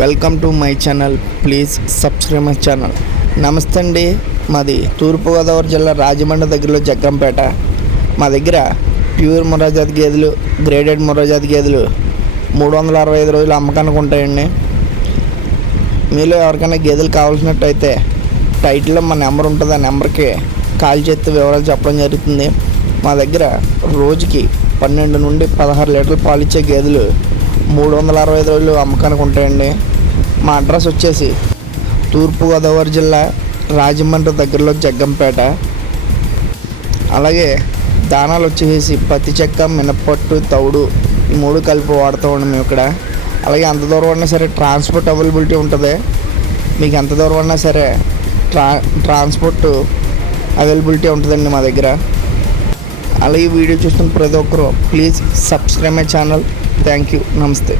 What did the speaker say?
Welcome to my channel. Please subscribe my channel. నమస్తే అండి. మాది తూర్పుగోదావరి జిల్లా రాజమండ్రి దగ్గరలో జగ్గంపేట. మా దగ్గర ప్యూర్ మొరాజాతి గేదెలు, గ్రేడెడ్ మొరాజాతి గేదెలు 365 రోజులు అమ్మకానికి ఉంటాయండి. మీలో ఎవరికైనా గేదెలు కావాల్సినట్టయితే టైటిల్లో మా నెంబర్ ఉంటుంది. ఆ నెంబర్కి కాల్ చేస్తే వివరాలు చెప్పడం జరుగుతుంది. మా దగ్గర రోజుకి 12 నుండి 16 లీటర్లు పాలు ఇచ్చే గేదెలు 365 రోజులు అమ్మకానికి ఉంటాయండి. మా అడ్రస్ వచ్చేసి తూర్పుగోదావరి జిల్లా రాజమండ్రి దగ్గరలో జగ్గంపేట. అలాగే దానాలు వచ్చేసి పత్తి చెక్క, మినప్పట్టు, తౌడు ఈ 3 కలిపి వాడుతామండి మేము ఇక్కడ. అలాగే ఎంత దూరం ఉన్నా సరే ట్రాన్స్పోర్ట్ అవైలబిలిటీ ఉంటుంది. మీకు ఎంత దూరం ఉన్నా సరే ట్రాన్స్పోర్ట్ అవైలబిలిటీ ఉంటుందండి మా దగ్గర. అలాగే వీడియో చూస్తున్న ప్రతి ఒక్కరు please subscribe my channel. Thank you. నమస్తే.